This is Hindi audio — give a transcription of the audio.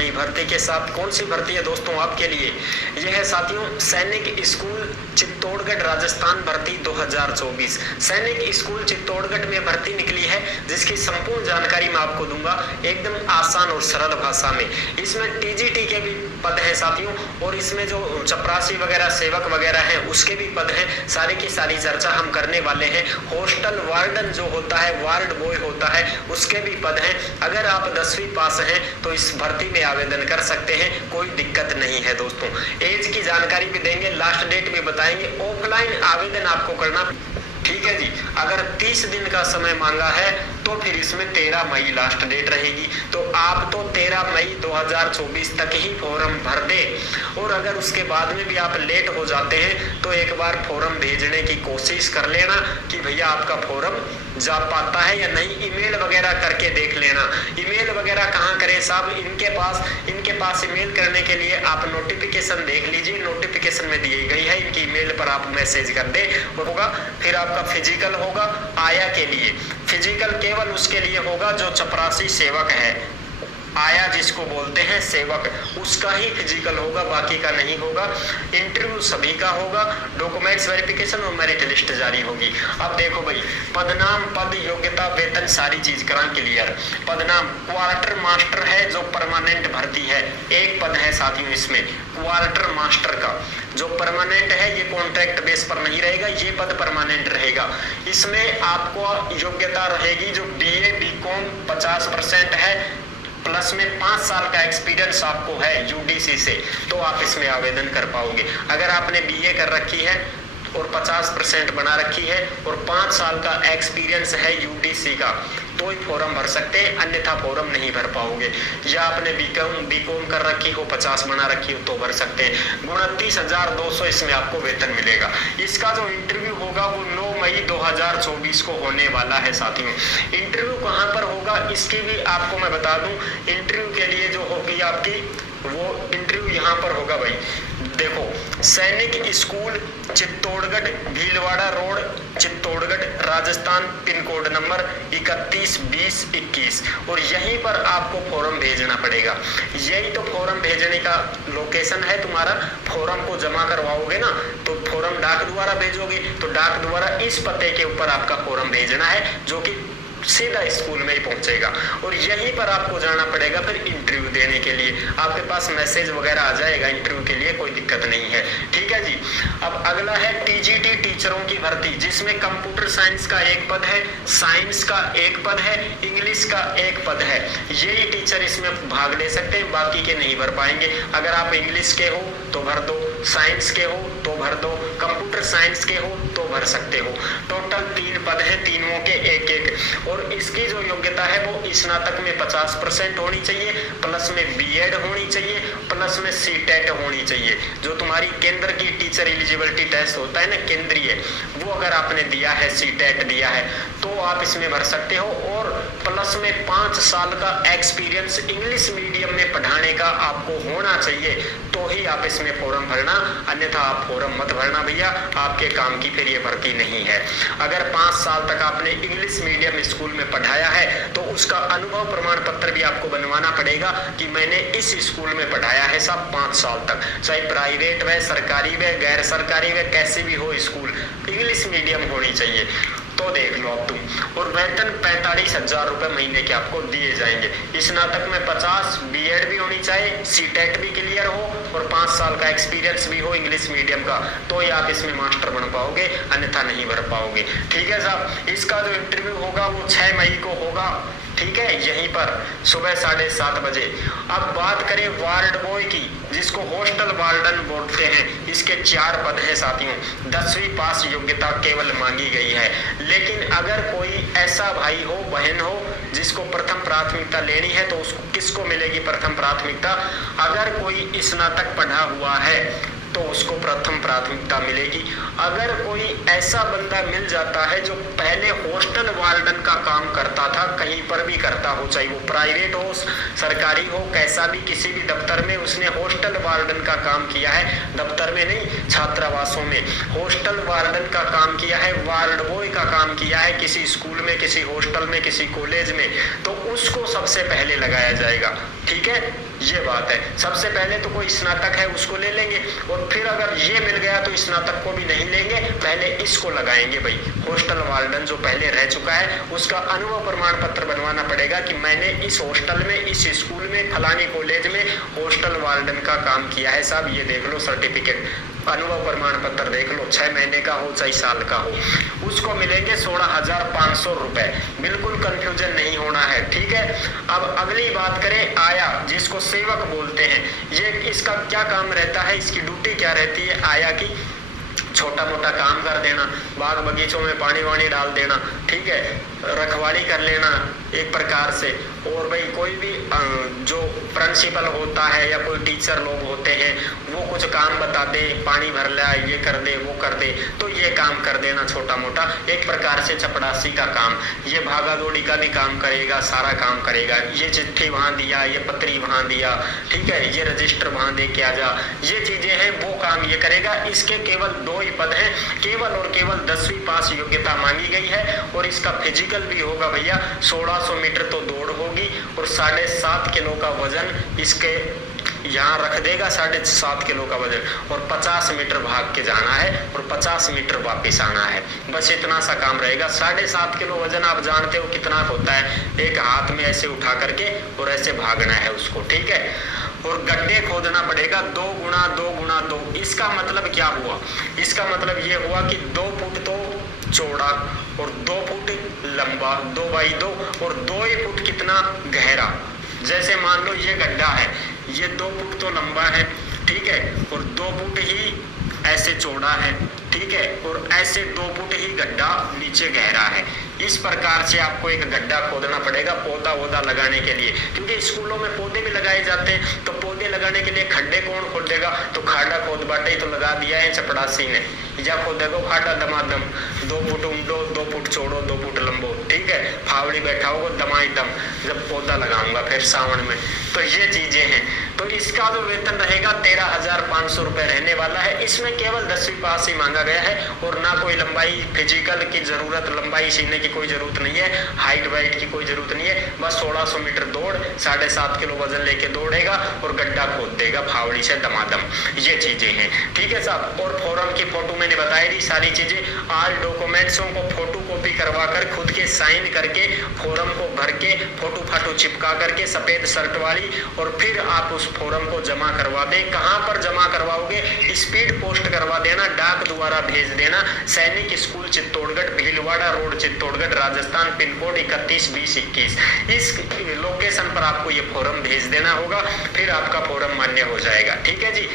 नई भर्ती के साथ कौन सी भर्ती है दोस्तों आपके लिए? यह है साथियों सैनिक स्कूल चित्तौड़गढ़ राजस्थान भर्ती 2024। सैनिक स्कूल चित्तौड़गढ़ में भर्ती निकली है, जिसकी संपूर्ण जानकारी मैं आपको दूंगा एकदम आसान और सरल भाषा में। इसमें टीजीटी के भी पद हैं साथियों, और इसमें जो चपरासी वगैरह सेवक वगैरह हैं उसके भी पद हैं। सारी की सारी चर्चा हम करने वाले हैं। हॉस्टल वार्डन जो होता है, वार्ड बॉय होता है, उसके भी पद हैं। अगर आप 10वीं पास हैं तो इस भर्ती में आवेदन कर सकते हैं, कोई दिक्कत नहीं है दोस्तों। एज की जानकारी भी देंगे, लास्ट डेट भी बताएंगे। ऑफलाइन आवेदन आपको करना, ठीक है जी। अगर 30 दिन का समय मांगा है तो फिर इसमें 13 मई लास्ट डेट रहेगी। तो आप तो 13 मई 2024 तक ही फॉर्म भर दे, और अगर उसके बाद में भी आप लेट हो जाते हैं तो एक बार फॉर्म भेजने की कोशिश कर लेना कि भैया आपका फॉर्म जा पाता है या नहीं। ईमेल वगैरह करके देख लेना। ईमेल वगैरह कहाँ करें साहब? इनके पास ईमेल करने के लिए आप नोटिफिकेशन देख लीजिए, नोटिफिकेशन में दी गई है। इनकी ईमेल पर आप मैसेज कर दे होगा। फिर आपका फिजिकल होगा आया के लिए। फिजिकल केवल उसके लिए होगा जो चपरासी सेवक है, आया जिसको बोलते हैं सेवक, उसका ही फिजिकल होगा, बाकी का नहीं होगा। इंटरव्यू सभी का होगा। डॉक्यूमेंट्स वेरिफिकेशन और मेरिट लिस्ट जारी होगी। अब देखो भाई, पदनाम, पद, योग्यता, वेतन, सारी चीज करा क्लियर। पदनाम क्वार्टर मास्टर है जो परमानेंट भर्ती है। एक पद है साथियों इसमें क्वार्टर मास्टर का, जो परमानेंट है। ये कॉन्ट्रैक्ट बेस पर नहीं रहेगा, ये पद परमानेंट रहेगा। इसमें आपको योग्यता रहेगी जो बीए बीकॉम 50% है, प्लस में 5 साल का एक्सपीरियंस आपको है यूडीसी से, तो आप इसमें आवेदन कर पाओगे। अगर आपने बीए कर रखी है और 50% बना रखी है और 5 साल का एक्सपीरियंस है यूडीसी का, तो ही फॉर्म भर सकते हैं, अन्यथा फॉर्म नहीं भर पाओगे। या आपने बीकॉम कर रखी हो, 50 बना रखी हो, तो भर सकते हैं। 29,200 इसमें आपको वेतन मिलेगा। इसका जो इंटरव्यू होगा वो 9 मई 2024 को होने वाला है साथियों। इंटरव्यू कहाँ पर होगा इसकी भी आपको मैं बता दूं। इंटरव्यू के लिए जो होगी आपकी, वो इंटरव्यू यहाँ पर होगा भाई। देखो, सैनिक school Chittorgarh, Bhilwara road, Chittorgarh, Rajasthan, pin code number 312021, और यहीं पर आपको फॉर्म भेजना पड़ेगा। यही तो फॉर्म भेजने का लोकेशन है तुम्हारा। फॉर्म को जमा करवाओगे ना, तो फॉर्म डाक द्वारा भेजोगे, तो डाक द्वारा इस पते के ऊपर आपका फॉर्म भेजना है, जो कि सीधा स्कूल में ही पहुंचेगा। और यहीं पर आपको जाना पड़ेगा फिर इंटरव्यू देने के लिए। आपके पास मैसेज वगैरह आ जाएगा इंटरव्यू के लिए, कोई दिक्कत नहीं है, ठीक है जी। अब अगला है टीजीटी टीचरों की भर्ती, जिसमें कंप्यूटर साइंस का एक पद है, साइंस का एक पद है, इंग्लिश का एक पद है। यही टीचर इसमें भाग ले सकते हैं, बाकी के नहीं भर पाएंगे। अगर आप इंग्लिश के हो तो भर दो, साइंस के हो तो भर दो, कंप्यूटर साइंस के हो तो भर सकते हो। टोटल 3 पद हैं, तीनों के एक एक। और इसकी जो योग्यता है वो स्नातक में 50% होनी चाहिए, प्लस में बीएड होनी चाहिए, प्लस में सीटेट होनी चाहिए। जो तुम्हारी केंद्र की टीचर एलिजिबिलिटी टेस्ट होता है ना, केंद्रीय, वो अगर आपने दिया है, सीटेट दिया है, तो आप इसमें भर सकते हो। और प्लस में 5 साल का एक्सपीरियंस इंग्लिश मीडियम में पढ़ाने का आपको होना चाहिए, तो ही आप इसमें फॉर्म भरना, अन्यथा आप फॉर्म मत भरना भैया, आपके काम की फिर ये भर्ती नहीं है। अगर 5 साल तक आपने इंग्लिश मीडियम स्कूल में पढ़ाया है तो उसका अनुभव प्रमाण पत्र भी आपको बनवाना पड़ेगा कि मैंने इस स्कूल में पढ़ाया है साहब 5 साल तक, चाहे प्राइवेट व सरकारी व गैर सरकारी व कैसे भी हो स्कूल, इंग्लिश मीडियम होनी चाहिए। तो देख लो अब तुम। और वेतन 45,000 रुपए महीने के आपको दिए जाएंगे। स्नातक में 50, बीएड भी होनी चाहिए, सीटेट भी क्लियर हो और 5 साल का एक्सपीरियंस भी हो इंग्लिश मीडियम का, तो ही आप इसमें मास्टर बन पाओगे, अन्यथा नहीं भर पाओगे, ठीक है साहब। इसका जो इंटरव्यू होगा वो 6 मई को होगा, ठीक है, यहीं पर सुबह 7:30 बजे। अब बात करें वार्ड बॉय की, जिसको हॉस्टल वार्डन बोलते हैं, इसके 4 पद हैं साथियों। 10वीं पास योग्यता केवल मांगी गई है। लेकिन अगर कोई ऐसा भाई हो, बहन हो, जिसको प्रथम प्राथमिकता लेनी है, तो उसको किसको मिलेगी प्रथम प्राथमिकता? अगर कोई स्नातक पढ़ा हुआ है तो उसको प्रथम प्राथमिकता मिलेगी। अगर कोई ऐसा बंदा मिल जाता है जो पहले हॉस्टल वार्डन का काम करता था, कहीं पर भी करता हो, चाहे वो प्राइवेट हो, सरकारी हो, कैसा भी, किसी भी दफ्तर में उसने हॉस्टल वार्डन का काम किया है, दफ्तर में नहीं, छात्रावासों में हॉस्टल वार्डन का काम किया है, वार्ड बॉय का काम किया है, किसी स्कूल में, किसी हॉस्टल में, किसी कॉलेज में, तो उसको सबसे पहले लगाया जाएगा, ठीक है, ये बात है। सबसे पहले तो कोई स्नातक है उसको ले लेंगे, और फिर अगर ये मिल गया तो स्नातक को भी नहीं लेंगे, पहले इसको लगाएंगे भाई। हॉस्टल वार्डन जो पहले रह चुका है उसका अनुभव प्रमाण पत्र बनवाना पड़ेगा कि मैंने इस हॉस्टल में, इस स्कूल में, फलानी कॉलेज में हॉस्टल वार्डन का काम किया है साहब, ये देख लो सर्टिफिकेट, अनुभव प्रमाण पत्र देख लो, 6 महीने का हो चाहे साल का हो। उसको मिलेंगे 16,500 रुपए। बिल्कुल कंफ्यूजन नहीं होना है, ठीक है। अब अगली बात करें आया, जिसको सेवक बोलते हैं। ये इसका क्या काम रहता है, इसकी ड्यूटी क्या रहती है आया की? छोटा मोटा काम कर देना, बाग बगीचों में पानी वानी डाल देना, ठीक है, रखवाली कर लेना एक प्रकार से। और भाई कोई भी जो प्रिंसिपल होता है या कोई टीचर लोग होते हैं वो कुछ काम बता दे, पानी भर ले, ये कर दे, वो कर दे, तो ये काम कर देना छोटा मोटा, एक प्रकार से चपड़ासी का काम। ये भागा दौड़ी का भी काम करेगा, सारा काम करेगा। ये चिट्ठी वहां दिया, ये पत्री वहां दिया, ठीक है, ये रजिस्टर वहां दे के आ जा, ये चीजें हैं, वो काम ये करेगा। इसके केवल 2 ही पद हैं, केवल और केवल 10वीं पास योग्यता मांगी गई है, और इसका फिजिकल भी होगा भैया। 1600 मीटर तो दौड़ होगी, और 7.5 किलो का वजन इसके यहाँ रख देगा, 7.5 किलो का वजन, और 50 मीटर भाग के जाना है, और 50 मीटर वापस आना है। बस इतना सा काम रहेगा। 7.5 किलो वजन आप जानते हो कितना होता है, एक हाथ में ऐसे उठा करके और ऐसे भागना है उसको, ठीक है। और गड्ढे खोदना पड़ेगा 2 गुना 2 गुना 2। इसका मतलब क्या हुआ? इसका मतलब ये हुआ कि 2 फुट तो चौड़ा और 2 फुट लंबा, 2 बाई 2, और 2 ही फुट कितना गहरा। जैसे मान लो ये गड्ढा है, ये 2 फुट तो लंबा है, ठीक है, और 2 फुट ही ऐसे चौड़ा है, ठीक है, और ऐसे 2 फुट ही गड्ढा नीचे गहरा है। इस प्रकार से आपको एक गड्ढा खोदना पड़ेगा पौधा वोधा लगाने के लिए, क्योंकि स्कूलों में पौधे भी लगाए जाते हैं। तो पौधे लगाने के लिए खड्डे कौन खोदेगा? तो खाड़ा खोद बाटे तो लगा दिया है चपड़ासी ने, या खोदेगा खाड़ा दमादम, 2 फुट ऊंडो, 2 फुट चौड़ो, 2 फुट लंबो, ठीक है, फावड़ी बैठा होगा दमाइदम, जब पौधा लगाऊंगा फिर सावन में। तो ये चीजें हैं। तो इसका जो वेतन रहेगा 13,500 रुपए रहने वाला है। इसमें केवल 10वीं पास ही मांगा गया है, और ना कोई लंबाई फिजिकल की जरूरत, लंबाई सीखने की कोई जरूरत नहीं है, हाइट वाइट की कोई जरूरत नहीं है। बस 1600 मीटर दौड़, 7.5 किलो वजन लेके दौड़ेगा और गड्ढा खोद देगा फावड़ी से दमादम। ये चीजें हैं, ठीक है साहब। और फॉर्म की फोटो मैंने बताई दी सारी चीजें। ऑल डॉक्यूमेंट्सों को फोटो कॉपी करवा कर खुद के साइन करके फॉर्म को भर के फोटो फाटो चिपका करके सफेद शर्ट वाली, और फिर आप उस फॉर्म को जमा करवा दें। कहाँ पर जमा करवाओगे? स्पीड पोस्ट करवा देना, डाक द्वारा भेज देना। सैनिक school Chittorgarh, Bhilwara road, Chittorgarh, Rajasthan, pin code 312021। इस लोकेशन पर आपको ये फॉर्म भेज देना होगा, फिर आपका फॉर्म मान्य हो जाएगा, ठीक है जी।